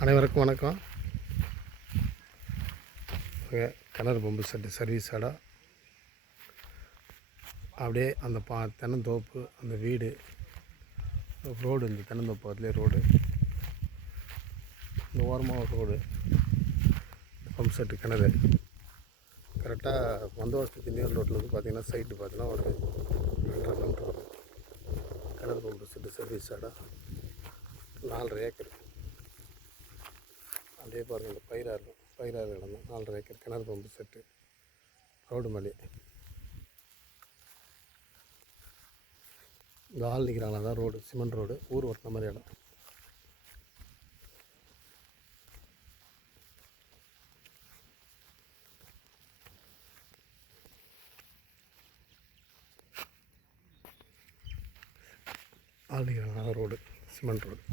அனைவருக்கும் வணக்கம். கிணறு பம்பு செட்டு சர்வீஸ் இடம், அப்படியே அந்த தென்னந்தோப்பு, அந்த வீடு, ரோடு, இந்த தென்னந்தோப்பு பக்கத்துலேயே ரோடு, இந்த ஓரமாக ஒரு ரோடு, பம்பு செட்டு கிணறு கரெக்டாக வந்தவாசி திண்டிவனம் ரோட்டில் வந்து பார்த்திங்கன்னா சைட்டு பார்த்தீங்கன்னா ஒரு 2.5 கிலோமீட்டர் வரும். கிணறு பம்பு செட்டு சர்வீஸ் இடம் 4.5 ஏக்கர். அப்படியே பாருங்கள், இந்த பயிராக இடம் தான். 4.5 ஏக்கர் கிணறு பம்பு செட்டு, ரோடு மலி. இந்த ஆள் நிற்கிறாங்களா, தான் ரோடு, சிமெண்ட் ரோடு, ஊர் ஓட்டின மாதிரி இடம். ஆள் நிற்கிறாங்களா, ரோடு, சிமெண்ட் ரோடு.